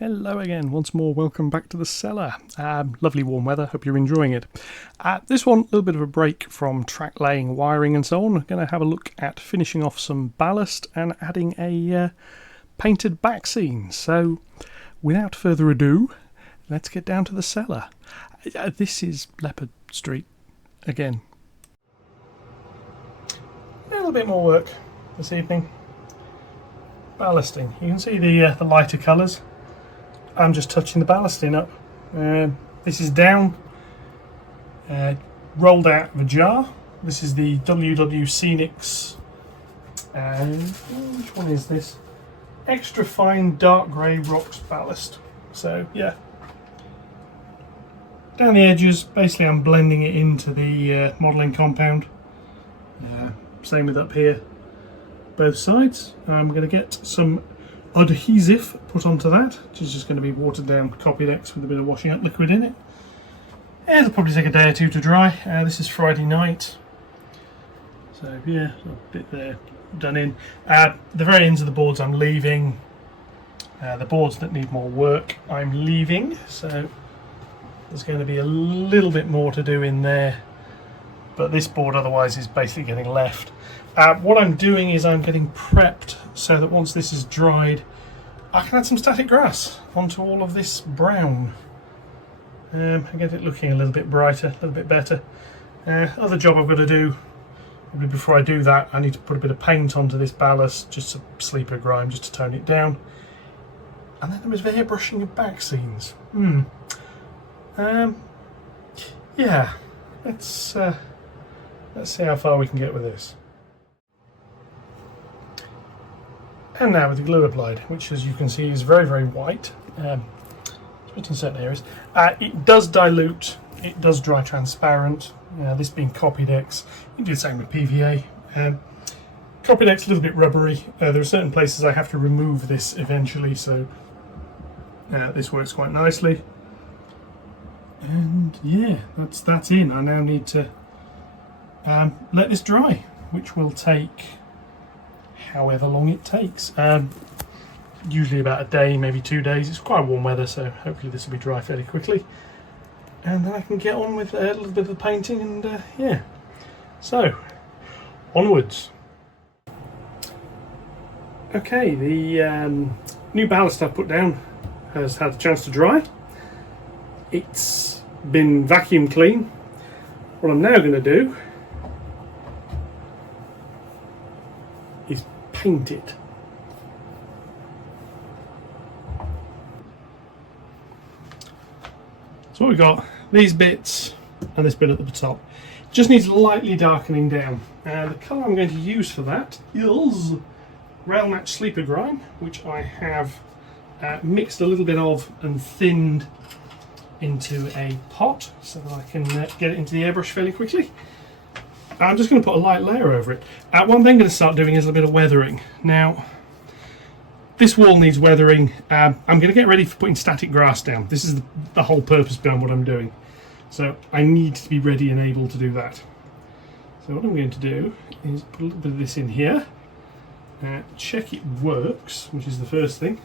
Hello again, once more, welcome back to the cellar. Lovely warm weather, hope you're enjoying it. This one, a little bit of a break from track laying, wiring and so on. I'm going to have a look at finishing off some ballast and adding a painted back scene. So, without further ado, let's get down to the cellar. This is Leopard Street again. A little bit more work this evening. Ballasting. You can see the lighter colours. I'm just touching the ballasting up. This is down, rolled out of a jar. This is the Scenics. Which one is this? Extra fine dark grey rocks ballast. So yeah, down the edges. Basically, I'm blending it into the modelling compound. Same with up here, both sides. I'm going to get some adhesive put onto that, which is just going to be watered down Copydex with a bit of washing up liquid in it. It'll probably take a day or two to dry. This is Friday night, so yeah, a bit there done in. The very ends of the boards I'm leaving. The boards that need more work I'm leaving, so there's going to be a little bit more to do in there, but this board otherwise is basically getting left. What I'm doing is I'm getting prepped so that once this is dried, I can add some static grass onto all of this brown and get it looking a little bit brighter, a little bit better. Other job I've got to do, before I do that, I need to put a bit of paint onto this ballast, just a sleeper grime, just to tone it down. And then there was airbrushing of back scenes. Yeah, let's see how far we can get with this. And now with the glue applied, which as you can see is very, very white, especially in certain areas. It does dilute, it does dry transparent, this being Copydex. You can do the same with PVA. Copydex a little bit rubbery. There are certain places I have to remove this eventually, so this works quite nicely. And yeah, that's in. I now need to let this dry, which will take however long it takes. Usually about a day, maybe 2 days. It's quite warm weather, so hopefully this will be dry fairly quickly. And then I can get on with a little bit of the painting and yeah. So, onwards. Okay, the new ballast I've put down has had a chance to dry. It's been vacuum clean. What I'm now going to do is paint it. So what we've got, these bits and this bit at the top, just needs lightly darkening down. The colour I'm going to use for that is Rail Match Sleeper Grime, which I have mixed a little bit of and thinned into a pot so that I can get it into the airbrush fairly quickly. I'm just going to put a light layer over it. What I'm then going to start doing is a bit of weathering. Now, this wall needs weathering. I'm going to get ready for putting static grass down. This is the whole purpose behind what I'm doing. So I need to be ready and able to do that. So what I'm going to do is put a little bit of this in here. Check it works, which is the first thing.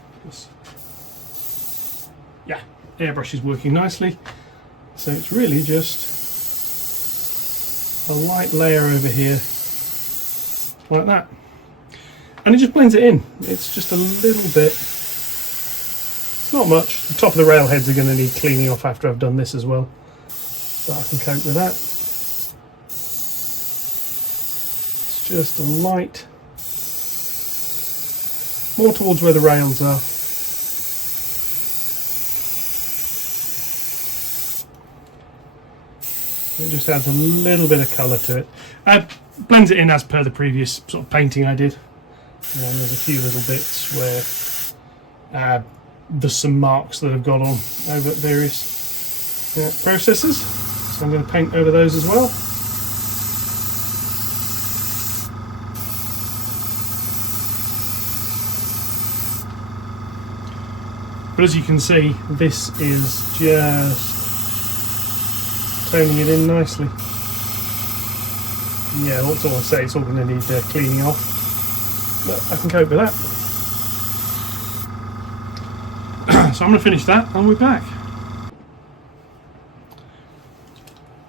Yeah, airbrush is working nicely. So it's really just a light layer over here, like that. And it just blends it in. It's just a little bit, not much. The top of the rail heads are going to need cleaning off after I've done this as well. So I can cope with that. It's just a light, more towards where the rails are. It just adds a little bit of colour to it. Blends it in as per the previous sort of painting I did. There's a few little bits where there's some marks that have got on over various processes. So I'm going to paint over those as well. But as you can see, this is just toning it in nicely. Yeah, that's all I say, it's all going to need cleaning off, but I can cope with that. so I'm going to finish that and we'll be back.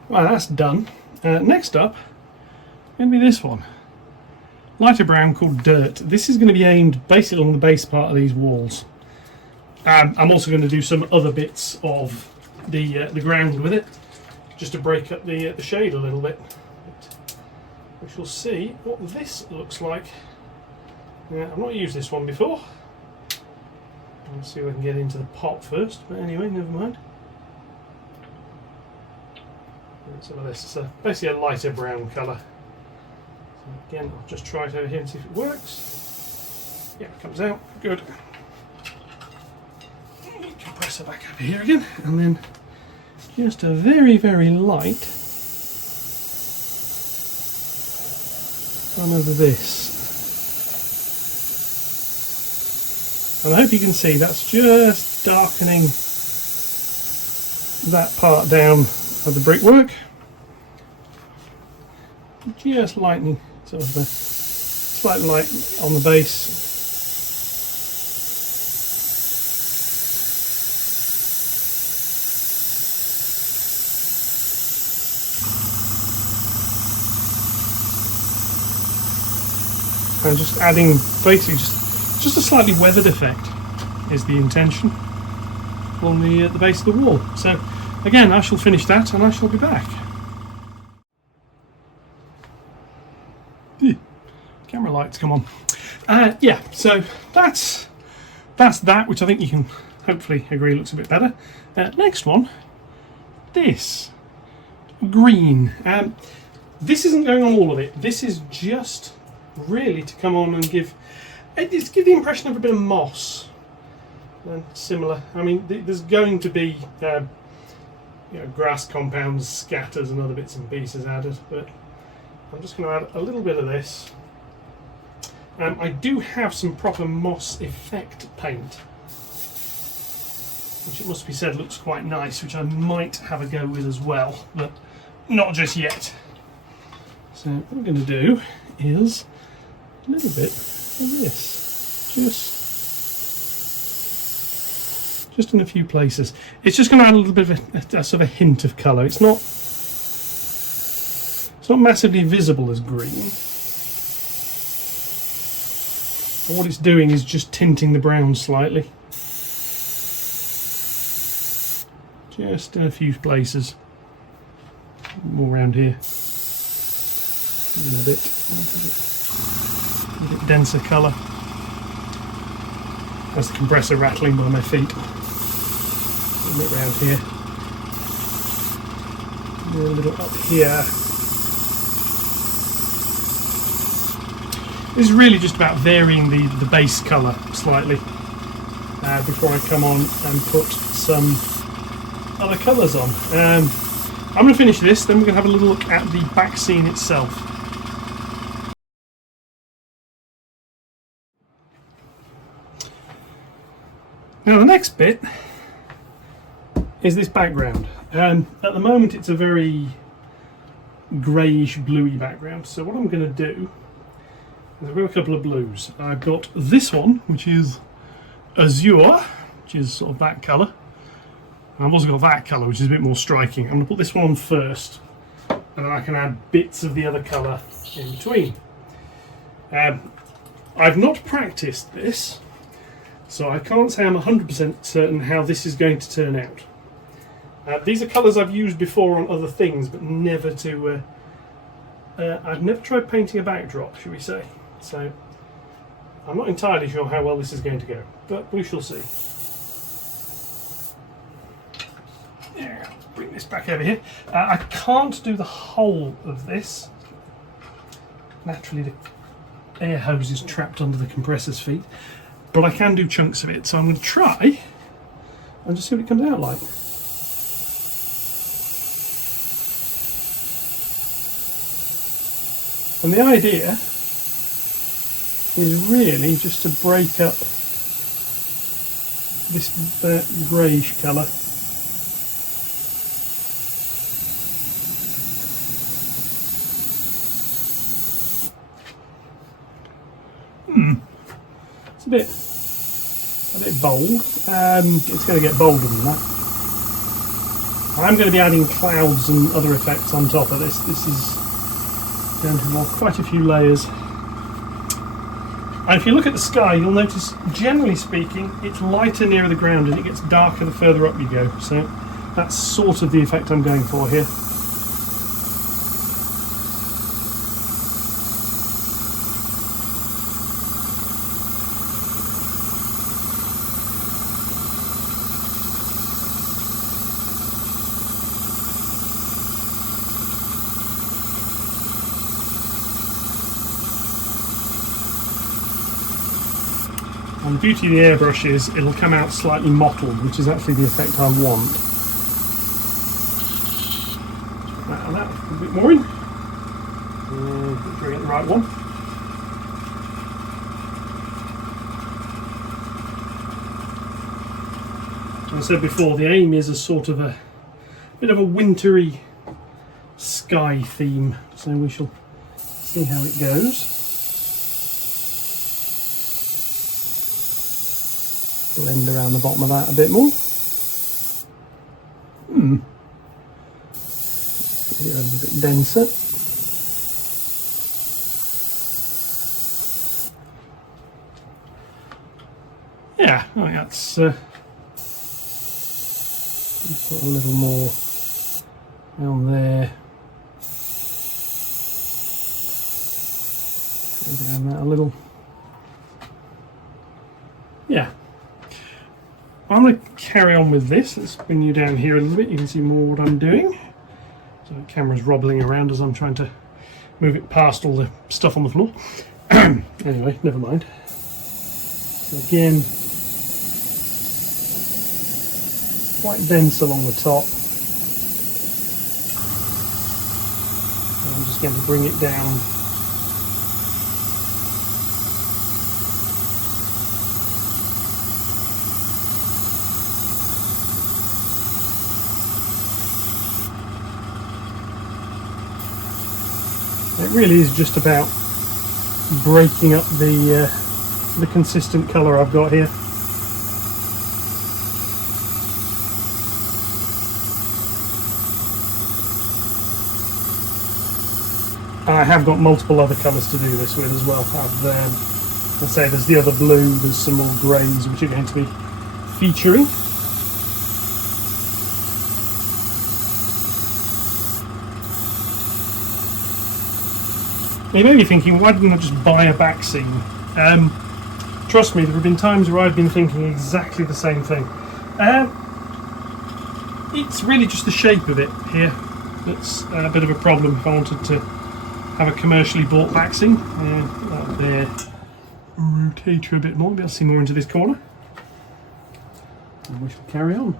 Well, that's done. Next up, going to be this one. Lighter brown called Dirt. This is going to be aimed basically on the base part of these walls. I'm also going to do some other bits of the ground with it, just to break up the shade a little bit. We shall see what this looks like. I've not used this one before. Let's see if I can get into the pot first, but anyway, never mind. Some of this is basically a lighter brown colour. So again, I'll just try it over here and see if it works. Yeah, it comes out, good. Compressor back over here again, and then just a very, very light one over this. And I hope you can see that's just darkening that part down of the brickwork. Just lightening sort of the slight light on the base. And just adding basically just a slightly weathered effect is the intention on the base of the wall. So again, I shall finish that and I shall be back. Camera lights, come on. Yeah, so that's that, which I think you can hopefully agree looks a bit better. Next one, this green. This isn't going on all of it. This is just really to come on and give the impression of a bit of moss. Similar. I mean, there's going to be grass compounds, scatters, and other bits and pieces added, but I'm just going to add a little bit of this. I do have some proper moss effect paint, which it must be said looks quite nice, which I might have a go with as well, but not just yet. So what I'm going to do is a little bit of this, just in a few places. It's just going to add a little bit of a sort of a hint of colour. It's not massively visible as green. But what it's doing is just tinting the brown slightly. Just in a few places. More around here. A bit denser colour. That's the compressor rattling by my feet. A bit around here. A little up here. This is really just about varying the base colour slightly before I come on and put some other colours on. I'm going to finish this, then we're going to have a little look at the back scene itself. Now the next bit is this background. At the moment it's a very greyish bluey background, so what I'm going to do is I've got a couple of blues. I've got this one, which is azure, which is sort of that colour. I've also got that colour, which is a bit more striking. I'm going to put this one on first, and then I can add bits of the other colour in between. I've not practised this, so I can't say I'm 100% certain how this is going to turn out. These are colours I've used before on other things, but never to... I've never tried painting a backdrop, shall we say. So I'm not entirely sure how well this is going to go, but we shall see. Yeah, bring this back over here. I can't do the whole of this. Naturally, the air hose is trapped under the compressor's feet, but I can do chunks of it. So I'm going to try and just see what it comes out like. And the idea is really just to break up this greyish colour. It's a bit bit bold. It's going to get bolder than that. I'm going to be adding clouds and other effects on top of this. This is going to involve quite a few layers. And if you look at the sky, you'll notice, generally speaking, it's lighter nearer the ground and it gets darker the further up you go. So that's sort of the effect I'm going for here. And the beauty of the airbrush is it'll come out slightly mottled, which is actually the effect I want. That and that, a bit more in. And make sure I get the right one. As I said before, the aim is a sort of a bit of a wintry sky theme, so we shall see how it goes. Blend around the bottom of that a bit more. Get it a little bit denser. Yeah, I think that's put a little more down there. Go down that a little. Yeah. I'm going to carry on with this. Let's bring you down here a little bit. You can see more what I'm doing. So the camera's wobbling around as I'm trying to move it past all the stuff on the floor. Anyway, never mind. So again, quite dense along the top. And I'm just going to bring it down. It really is just about breaking up the consistent colour I've got here. I have got multiple other colours to do this with as well. I've, let's say there's the other blue, there's some more greys which are going to be featuring. You may be thinking, why didn't I just buy a backscene? Trust me, there have been times where I've been thinking exactly the same thing. It's really just the shape of it here that's a bit of a problem if I wanted to have a commercially bought backscene. There, rotate her a bit more, be able to see more into this corner. And we shall carry on.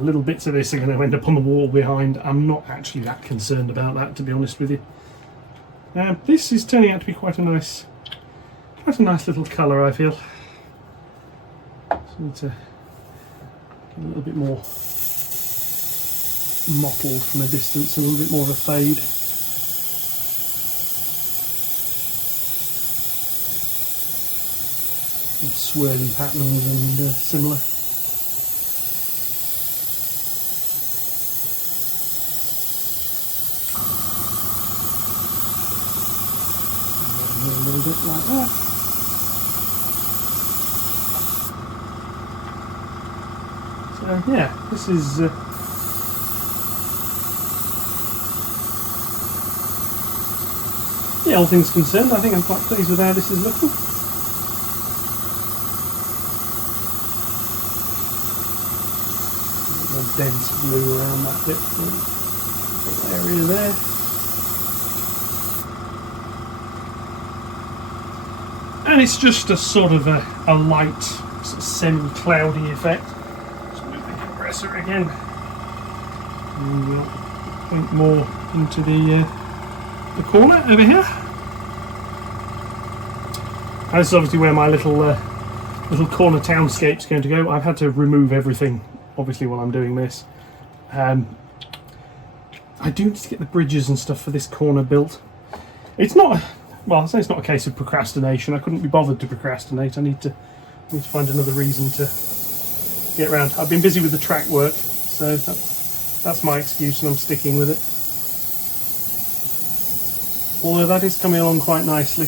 Little bits of this are going to end up on the wall behind. I'm not actually that concerned about that, to be honest with you. This is turning out to be quite a nice little colour, I feel. So I need to get a little bit more mottled from a distance, a little bit more of a fade. And swirling patterns and similar. A little bit like that. So yeah, this is yeah, all things concerned, I think I'm quite pleased with how this is looking. A bit more dense blue around that bit, area there. And it's just a sort of a light, sort of semi-cloudy effect. Just move the compressor again. And we'll point more into the corner over here. And this is obviously where my little corner townscape's going to go. I've had to remove everything, obviously, while I'm doing this. I do need to get the bridges and stuff for this corner built. It's not, well, I'll say it's not a case of procrastination. I couldn't be bothered to procrastinate. I need to find another reason to get around. I've been busy with the track work, so that's my excuse, and I'm sticking with it. Although that is coming along quite nicely.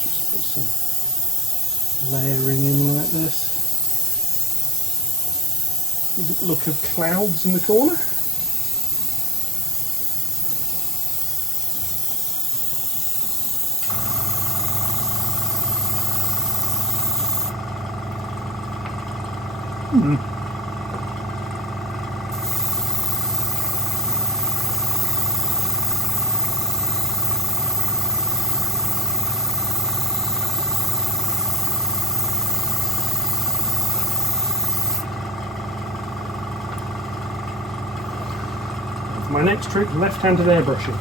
Just put some layering in like this. Look of clouds in the corner. My next trick, left-handed airbrushing.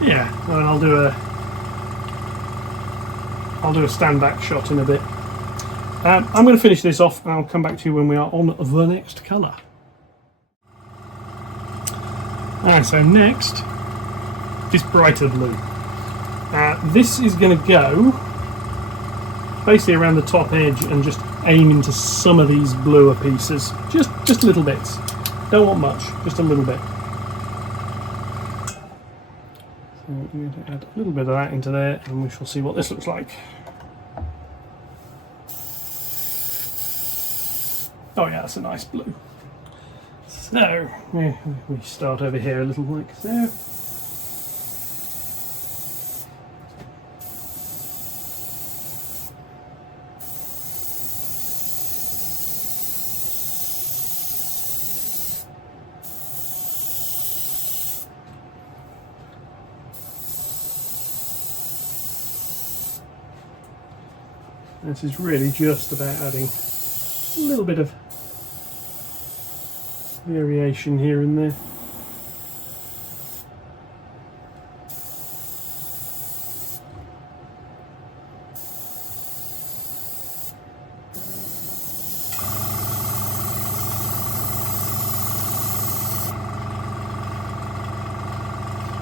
Yeah, and I'll do a stand back shot in a bit. I'm going to finish this off and I'll come back to you when we are on the next colour. So next, this brighter blue. This is going to go basically around the top edge and just aim into some of these bluer pieces. Just little bits. Don't want much, just a little bit. So I'm going to add a little bit of that into there and we shall see what this looks like. Oh yeah, that's a nice blue. So, we start over here a little like so. This is really just about adding a little bit of variation here and there.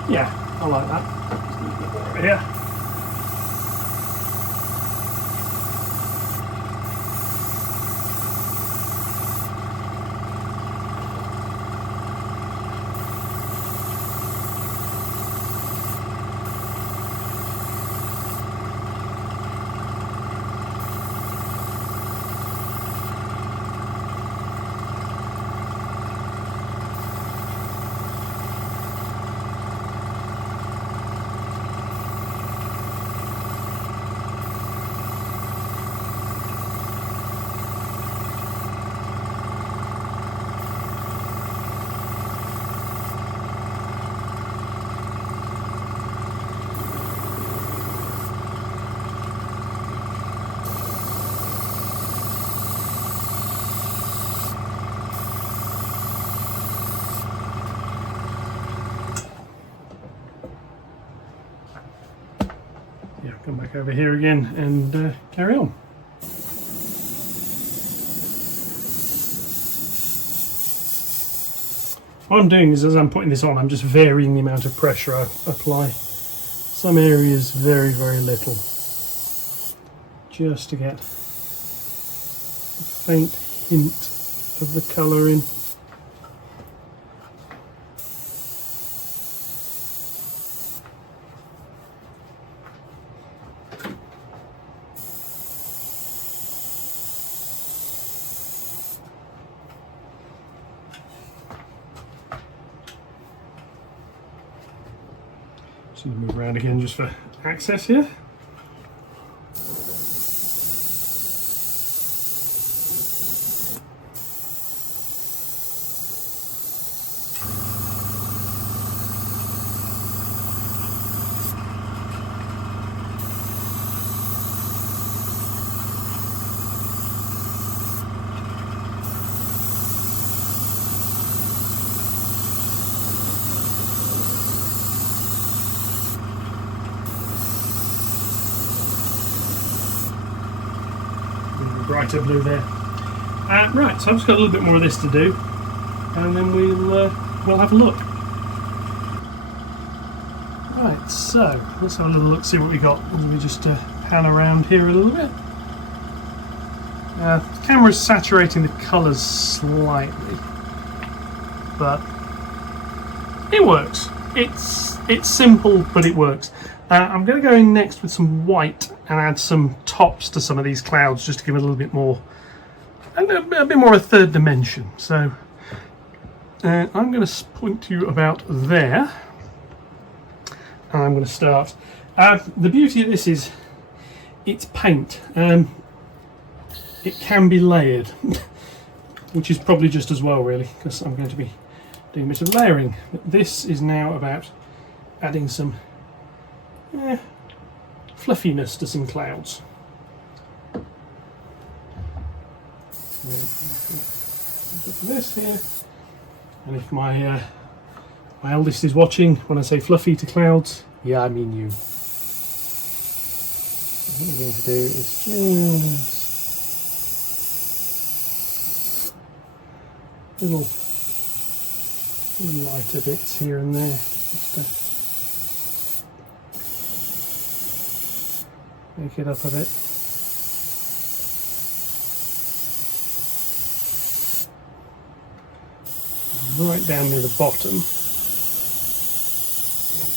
Yeah, I like that. Let's move a bit more over here. Come back over here again and carry on. What I'm doing is, as I'm putting this on, I'm just varying the amount of pressure I apply. Some areas very, very little, just to get a faint hint of the colour in. So move around again just for access here. brighter blue there. Right, so I've just got a little bit more of this to do, and then we'll have a look. Right, so let's have a little look, see what we got. Let me just pan around here a little bit. The camera's saturating the colours slightly, but it works. It's simple, but it works. I'm going to go in next with some white and add some tops to some of these clouds, just to give it a little bit more, a bit more a third dimension. So I'm going to point to you about there, and I'm going to start. The beauty of this is it's paint. It can be layered, which is probably just as well, really, because I'm going to be doing a bit of layering. But this is now about adding some fluffiness to some clouds. This here, and if my eldest is watching, when I say fluffy to clouds, yeah, I mean you. What we're going to do is just little lighter bits here and there, just to make it up a bit. And right down near the bottom,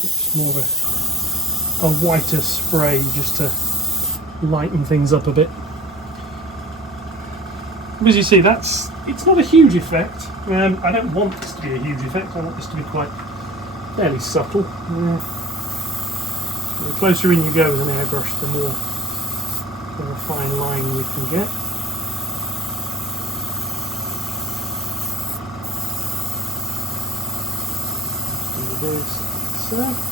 it's more of a whiter spray, just to lighten things up a bit. As you see, it's not a huge effect. I don't want this to be a huge effect. I want this to be quite fairly subtle. The closer in you go with an airbrush, the more of a fine line you can get. Let's do this like so.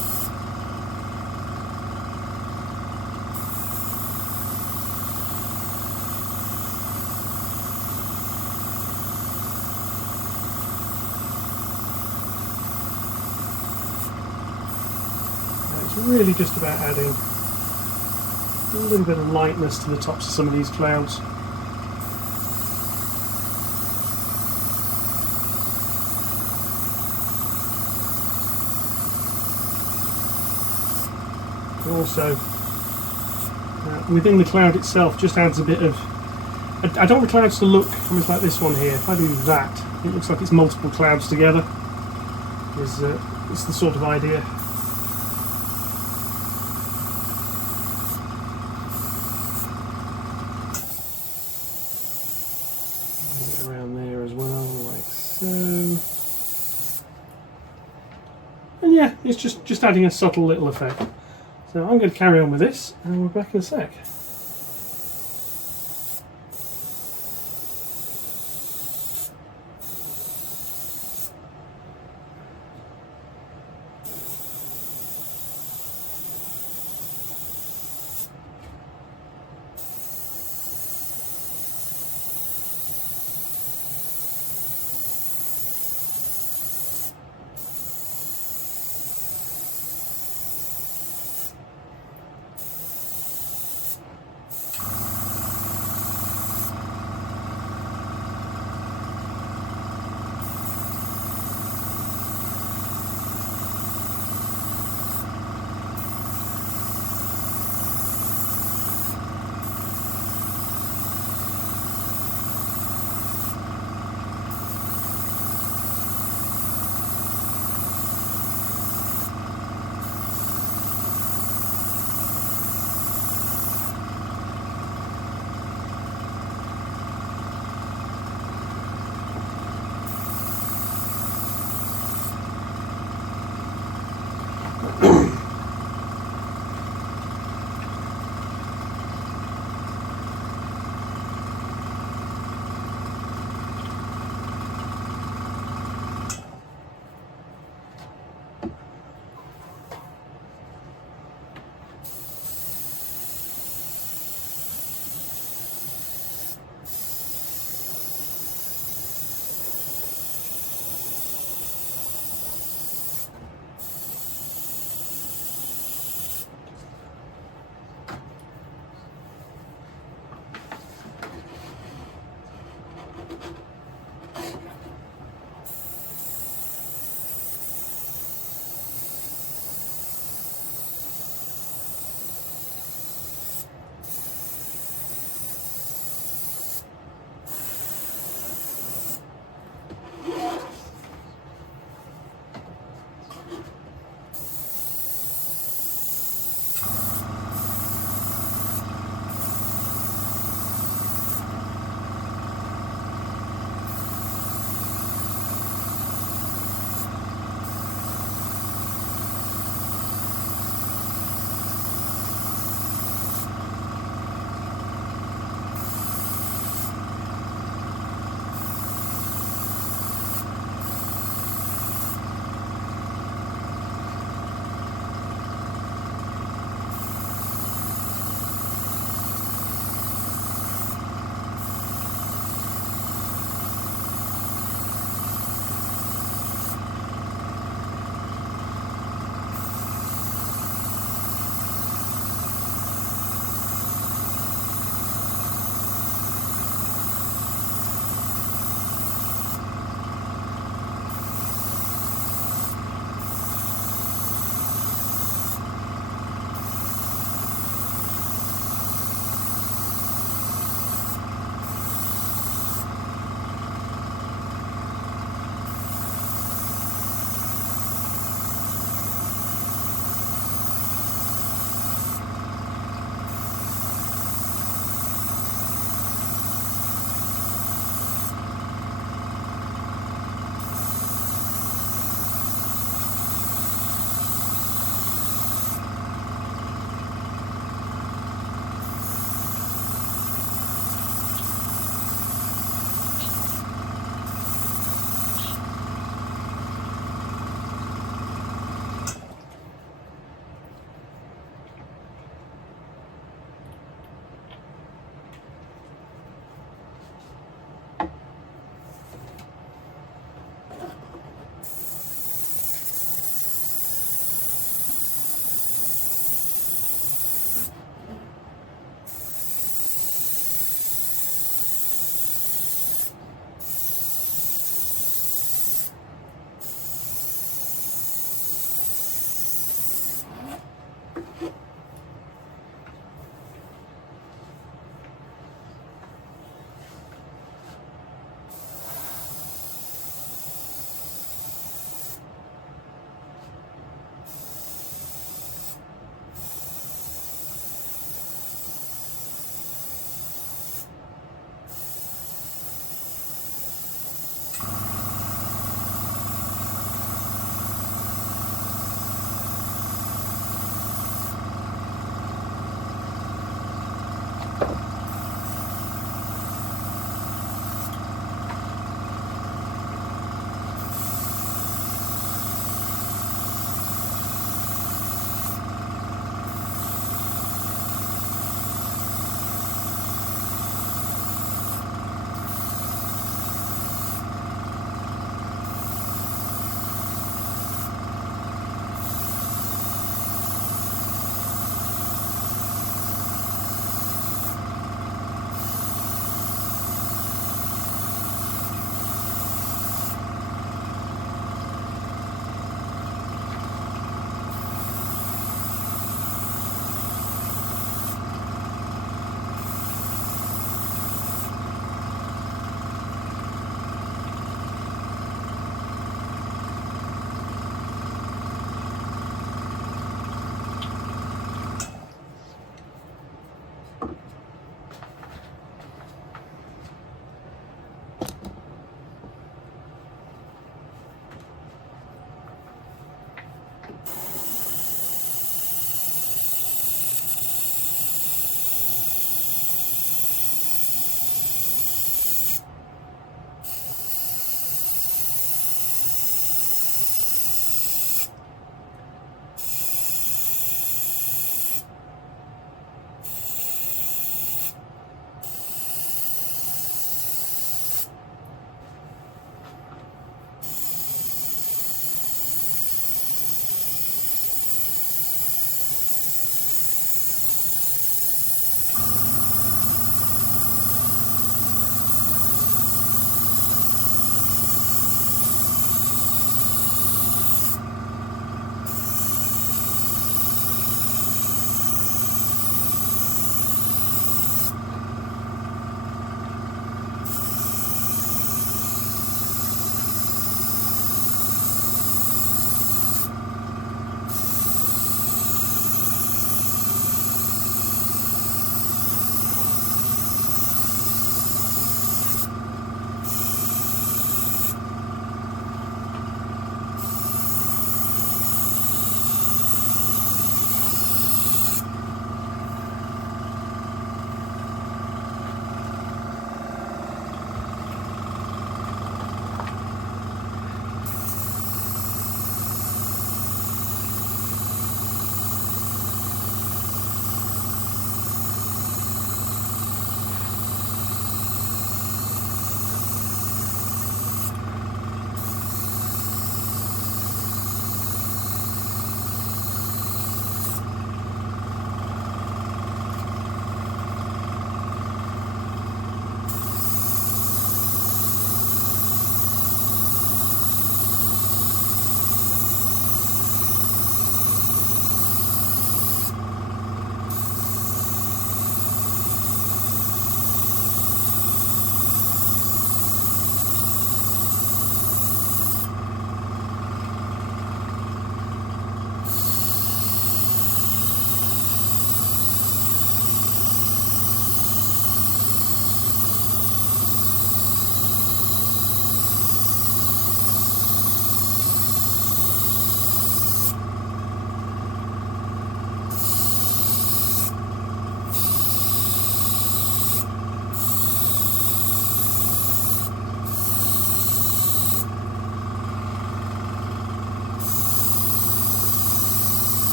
Really just about adding a little bit of lightness to the tops of some of these clouds. But also within the cloud itself just adds a bit of, I don't want the clouds to look almost like this one here. If I do that, it looks like it's multiple clouds together. It's the sort of idea. And yeah, it's just adding a subtle little effect. So I'm going to carry on with this, and we're back in a sec.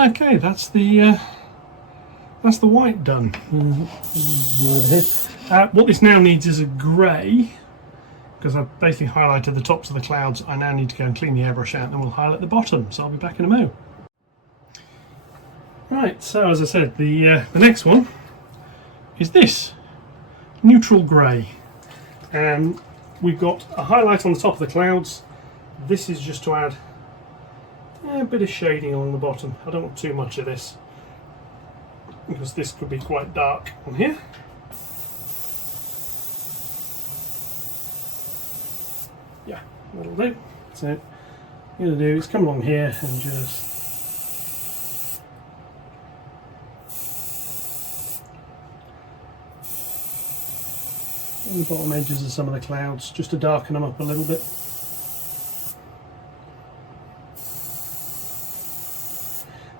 Okay, that's the white done. What this now needs is a grey, because I've basically highlighted the tops of the clouds. I now need to go and clean the airbrush out, and then we'll highlight the bottom. So I'll be back in a mo. Right, so as I said, the next one is this neutral grey, and we've got a highlight on the top of the clouds. This is just to add a bit of shading along the bottom. I don't want too much of this, because this could be quite dark on here. Yeah, that'll do. So what I'm going to do is come along here and just on the bottom edges of some of the clouds, just to darken them up a little bit.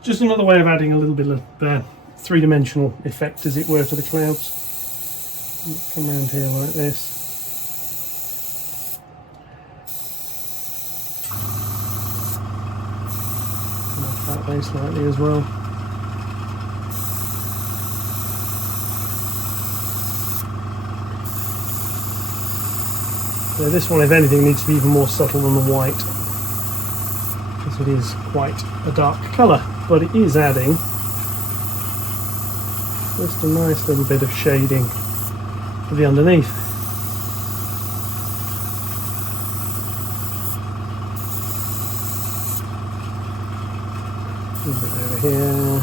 Just another way of adding a little bit of three-dimensional effect, as it were, to the clouds. Come around here like this. Mark that way slightly as well. So this one, if anything, needs to be even more subtle than the white, because it is quite a dark colour, but it is adding just a nice little bit of shading to the underneath. A little bit over here.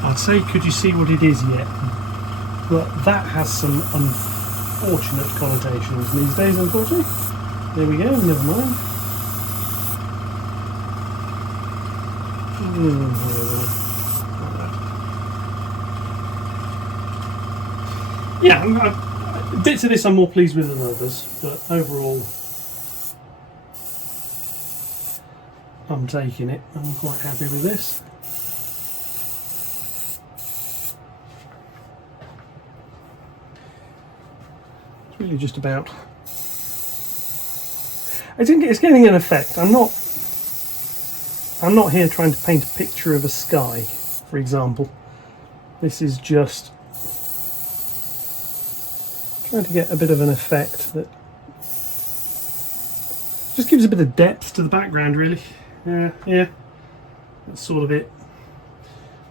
I'd say, could you see what it is yet? But that has some unfortunate connotations these days, unfortunately. There we go, never mind. Yeah, bits of this I'm more pleased with than others, but overall I'm taking it. I'm quite happy with this. It's really just about, I think it's getting an effect. I'm not here trying to paint a picture of a sky, for example. This is just trying to get a bit of an effect that just gives a bit of depth to the background, really. Yeah, that's sort of it.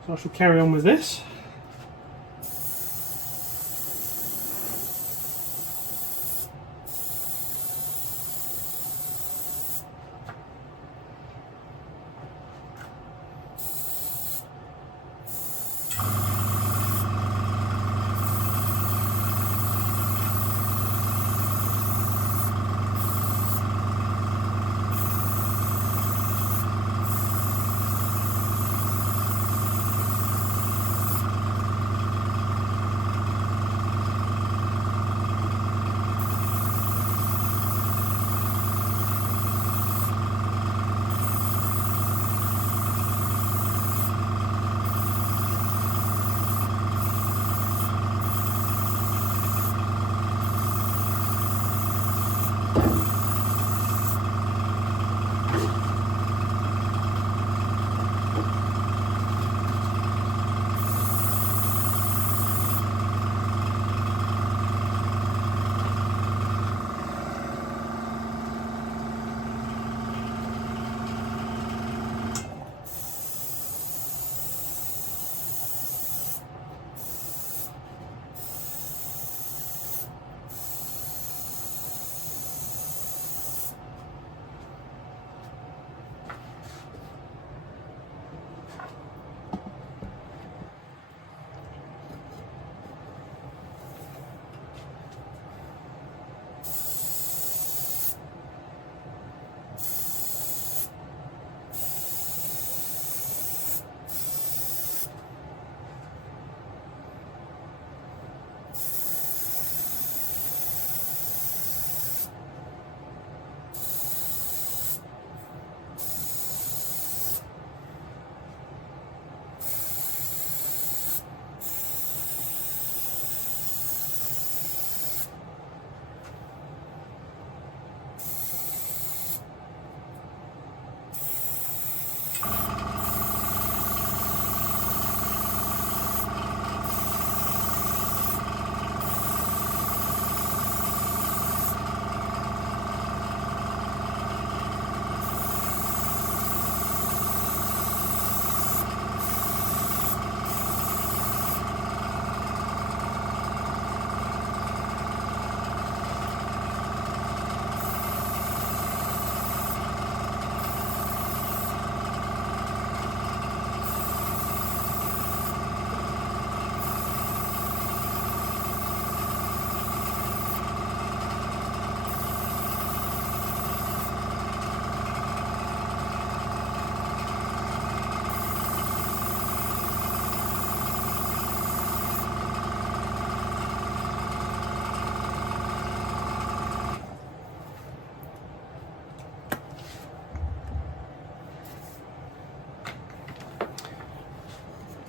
So I shall carry on with this.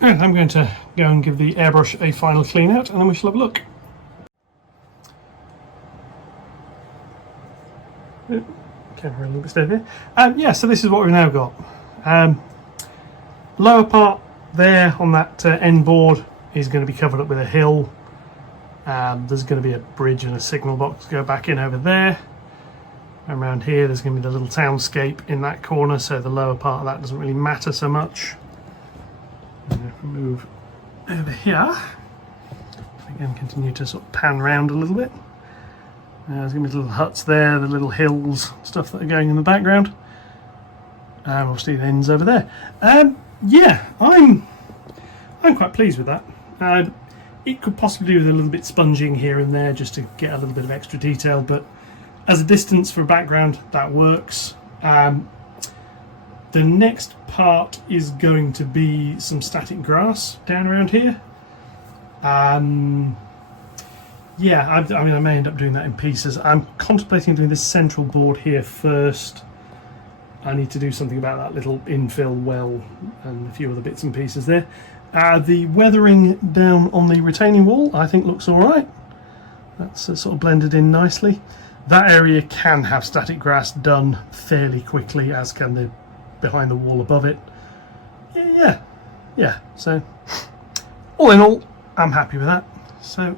And I'm going to go and give the airbrush a final clean out, and then we shall have a look. Camera a little bit steady here. Yeah, so this is what we've now got. Lower part there on that end board is going to be covered up with a hill. There's going to be a bridge and a signal box go back in over there. And around here there's going to be the little townscape in that corner, so the lower part of that doesn't really matter so much. Move over here. Again, continue to sort of pan round a little bit. There's going to be little huts there, the little hills, stuff that are going in the background. Obviously the ends over there. Yeah, I'm quite pleased with that. It could possibly do with a little bit sponging here and there just to get a little bit of extra detail, but as a distance for a background, that works. The next part is going to be some static grass down around here. Yeah, I mean, I may end up doing that in pieces. I'm contemplating doing this central board here first. I need to do something about that little infill well and a few other bits and pieces there. The weathering down on the retaining wall I think looks alright. That's sort of blended in nicely. That area can have static grass done fairly quickly, as can the behind the wall above it. Yeah, so all in all, I'm happy with that. So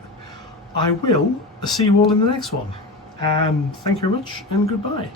I will see you all in the next one. Thank you very much and goodbye.